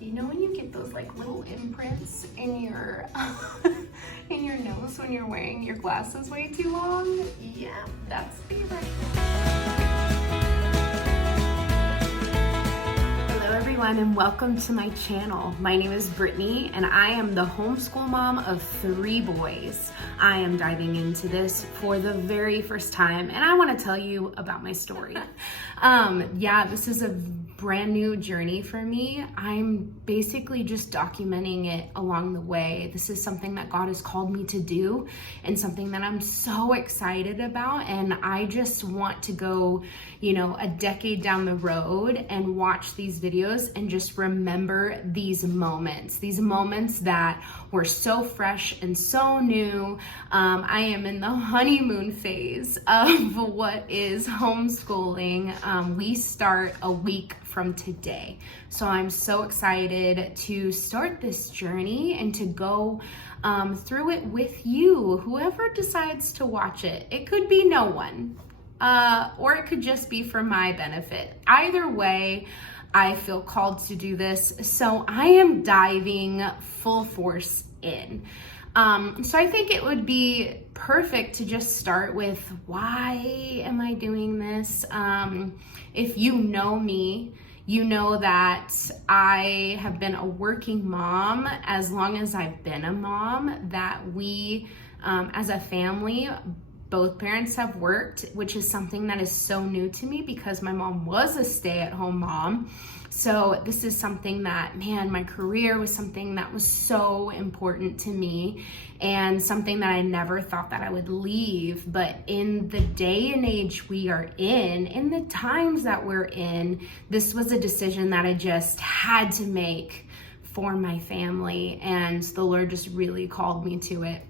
You know when you get those like little imprints in your in your nose when you're wearing your glasses way too long? Yeah, that's me right now. Hello everyone and welcome to my channel. My name is Brittany and I am the homeschool mom of 3 boys. I am diving into this for the very first time and I want to tell you about my story. This is a brand new journey for me. I'm basically just documenting it along the way. This is something that God has called me to do and something that I'm so excited about. And I just want to go, a decade down the road and watch these videos and just remember these moments that were so fresh and so new. I am in the honeymoon phase of what is homeschooling. We start a week from today. So I'm so excited to start this journey and to go through it with you, whoever decides to watch it. It could be no one, or it could just be for my benefit. Either way, I feel called to do this. So I am diving full force in. So I think it would be perfect to just start with, why am I doing this? If you know me, you know that I have been a working mom as long as I've been a mom, that we, as a family, both parents have worked, which is something that is so new to me because my mom was a stay-at-home mom. So this is something that, my career was something that was so important to me and something that I never thought that I would leave. But in the day and age we are in the times that we're in, this was a decision that I just had to make for my family, and the Lord just really called me to it.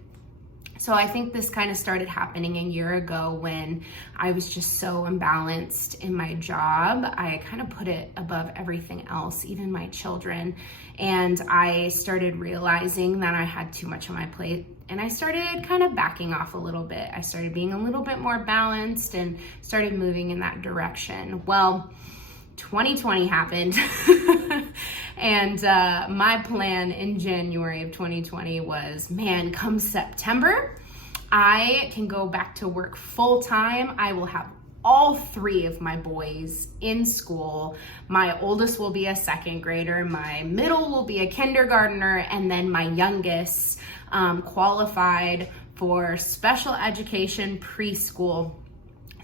So I think this kind of started happening a year ago when I was just so imbalanced in my job. I kind of put it above everything else, even my children. And I started realizing that I had too much on my plate. And I started kind of backing off a little bit. I started being a little bit more balanced and started moving in that direction. Well, 2020 happened. And my plan in January of 2020 was, come September, I can go back to work full time. I will have all 3 of my boys in school. My oldest will be a 2nd grader, my middle will be a kindergartner, and then my youngest qualified for special education preschool.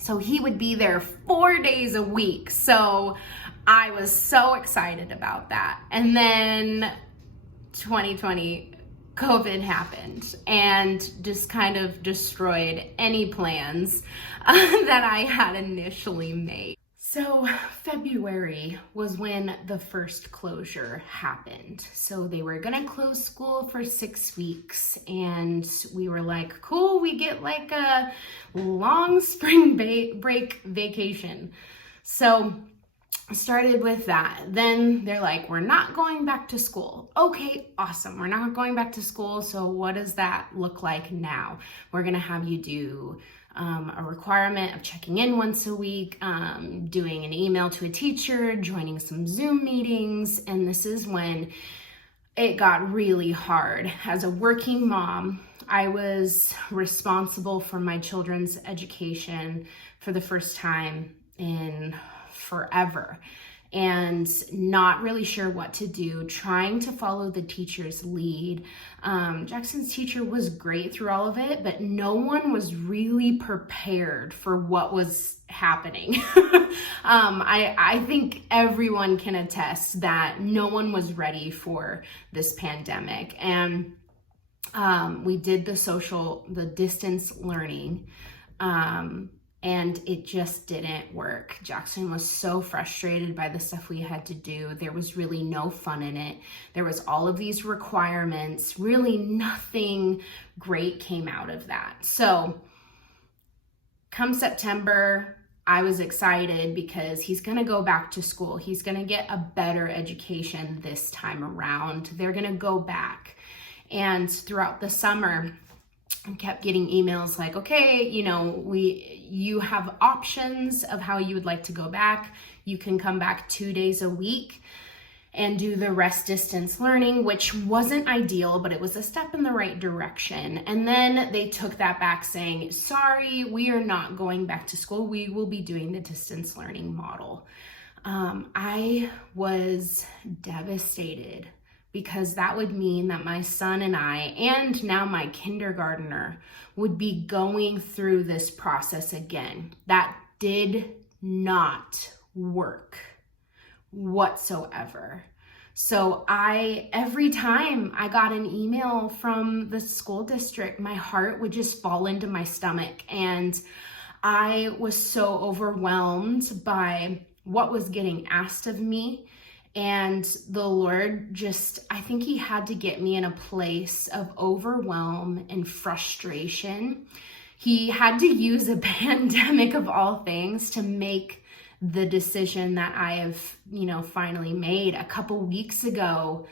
So he would be there 4 days a week. So I was so excited about that. And then 2020, COVID happened and just kind of destroyed any plans that I had initially made. So February was when the first closure happened. So they were gonna close school for 6 weeks and we were like, cool, we get like a long spring break vacation. So started with that. Then they're like, we're not going back to school. Okay, awesome. We're not going back to school. So what does that look like now? We're gonna have you do a requirement of checking in once a week, doing an email to a teacher, joining some Zoom meetings. And this is when it got really hard. As a working mom, I was responsible for my children's education for the first time in forever, and not really sure what to do, trying to follow the teacher's lead. Jackson's teacher was great through all of it, but no one was really prepared for what was happening. I think everyone can attest that no one was ready for this pandemic. And we did the distance learning, and it just didn't work. Jackson was so frustrated by the stuff we had to do. There was really no fun in it. There was all of these requirements. Really nothing great came out of that. So come September, I was excited because he's gonna go back to school. He's gonna get a better education this time around. They're gonna go back. And throughout the summer, I kept getting emails like, okay, you have options of how you would like to go back. You can come back 2 days a week. and do the rest distance learning, which wasn't ideal, but it was a step in the right direction. And then they took that back saying, sorry, we are not going back to school. We will be doing the distance learning model. I was devastated because that would mean that my son and I, and now my kindergartner, would be going through this process again. That did not work whatsoever. So every time I got an email from the school district, my heart would just fall into my stomach. And I was so overwhelmed by what was getting asked of me. And the Lord I think he had to get me in a place of overwhelm and frustration. He had to use a pandemic of all things to make the decision that I have, finally made. A couple weeks ago,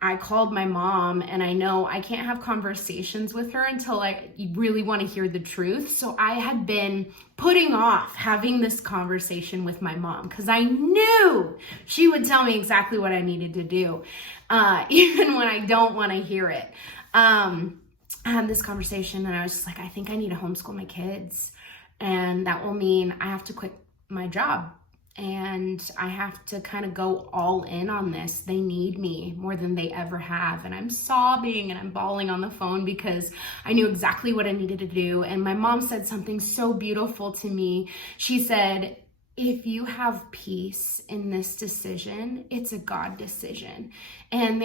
I called my mom, and I know I can't have conversations with her until I really want to hear the truth. So I had been putting off having this conversation with my mom because I knew she would tell me exactly what I needed to do, even when I don't want to hear it. I had this conversation and I was just like, I think I need to homeschool my kids. And that will mean I have to quit my job. And I have to kind of go all in on this. They need me more than they ever have. And I'm sobbing and I'm bawling on the phone because I knew exactly what I needed to do. And my mom said something so beautiful to me. She said, if you have peace in this decision, it's a God decision. And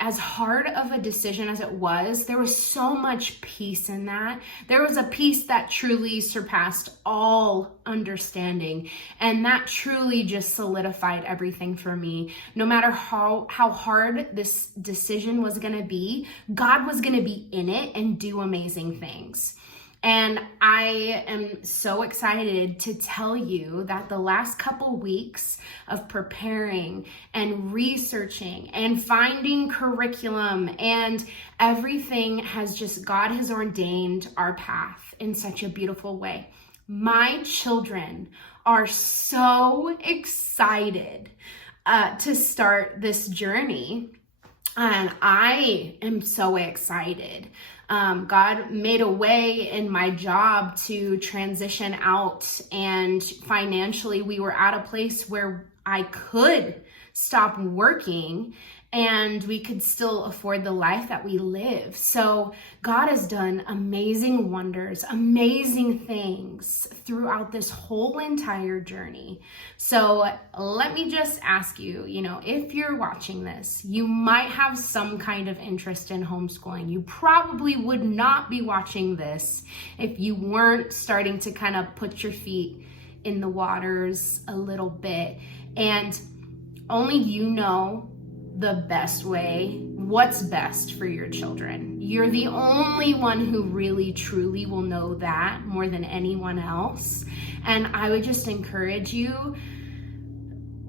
as hard of a decision as it was, there was so much peace in that. There was a peace that truly surpassed all understanding. And that truly just solidified everything for me. No matter how hard this decision was going to be, God was going to be in it and do amazing things. And I am so excited to tell you that the last couple weeks of preparing and researching and finding curriculum and everything God has ordained our path in such a beautiful way. My children are so excited to start this journey. And I am so excited. God made a way in my job to transition out, and financially we were at a place where I could stop working and we could still afford the life that we live. So God has done amazing wonders, amazing things throughout this whole entire journey. So let me just ask you, if you're watching this, you might have some kind of interest in homeschooling. You probably would not be watching this if you weren't starting to kind of put your feet in the waters a little bit. And only you know the best way, what's best for your children. You're the only one who really truly will know that more than anyone else. And I would just encourage you,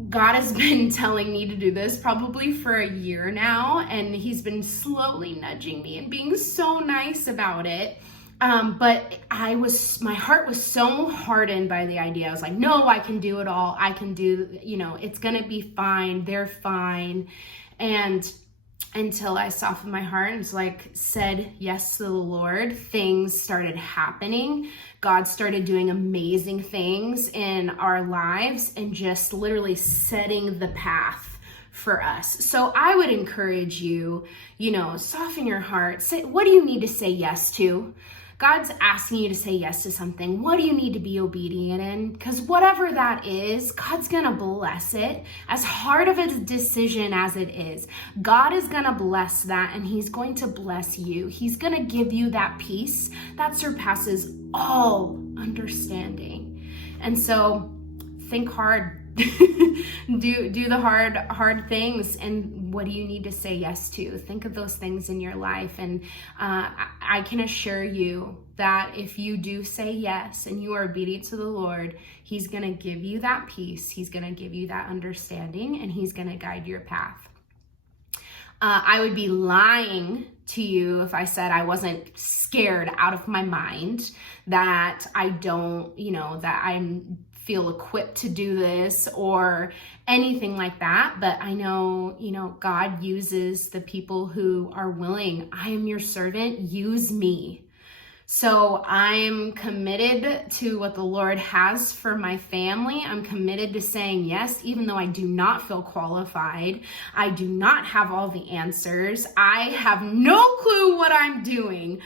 God has been telling me to do this probably for a year now, and he's been slowly nudging me and being so nice about it. But my heart was so hardened by the idea. I was like, no, I can do it all. I can do, it's going to be fine. They're fine. And until I softened my heart and said yes to the Lord, things started happening. God started doing amazing things in our lives and just literally setting the path for us. So I would encourage you, soften your heart. Say, what do you need to say yes to? God's asking you to say yes to something. What do you need to be obedient in? Because whatever that is, God's going to bless it. As hard of a decision as it is, God is going to bless that, and he's going to bless you. He's going to give you that peace that surpasses all understanding. And so think hard. do the hard things. And what do you need to say yes to? Think of those things in your life. And I can assure you that if you do say yes and you are obedient to the Lord, he's going to give you that peace. He's going to give you that understanding, and he's going to guide your path. I would be lying to you if I said I wasn't scared out of my mind, that I don't, that I'm feel equipped to do this, or anything like that. But I know, God uses the people who are willing. I am your servant, use me. So I'm committed to what the Lord has for my family. I'm committed to saying yes, even though I do not feel qualified. I do not have all the answers. I have no clue what I'm doing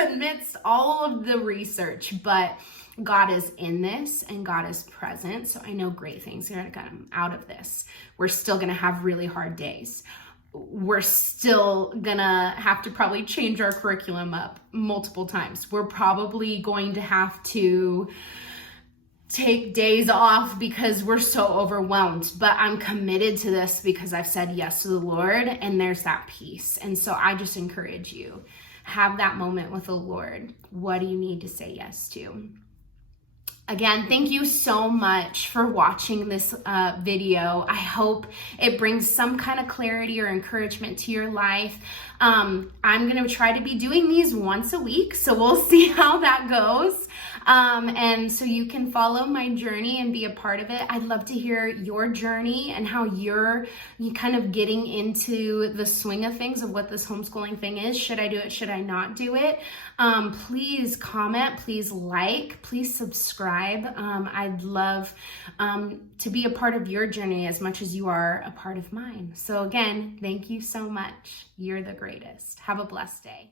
amidst all of the research, but God is in this and God is present. So I know great things are going to come out of this. We're still going to have really hard days. We're still gonna have to probably change our curriculum up multiple times. We're probably going to have to take days off because we're so overwhelmed, but I'm committed to this because I've said yes to the Lord, and there's that peace. And so I just encourage you, have that moment with the Lord. What do you need to say yes to? Again, thank you so much for watching this video. I hope it brings some kind of clarity or encouragement to your life. I'm going to try to be doing these once a week, so we'll see how that goes. And so you can follow my journey and be a part of it. I'd love to hear your journey and how you kind of getting into the swing of things, of what this homeschooling thing is. Should I do it? Should I not do it? Please comment, please like, please subscribe. I'd love to be a part of your journey as much as you are a part of mine. So again, thank you so much. You're the greatest. Have a blessed day.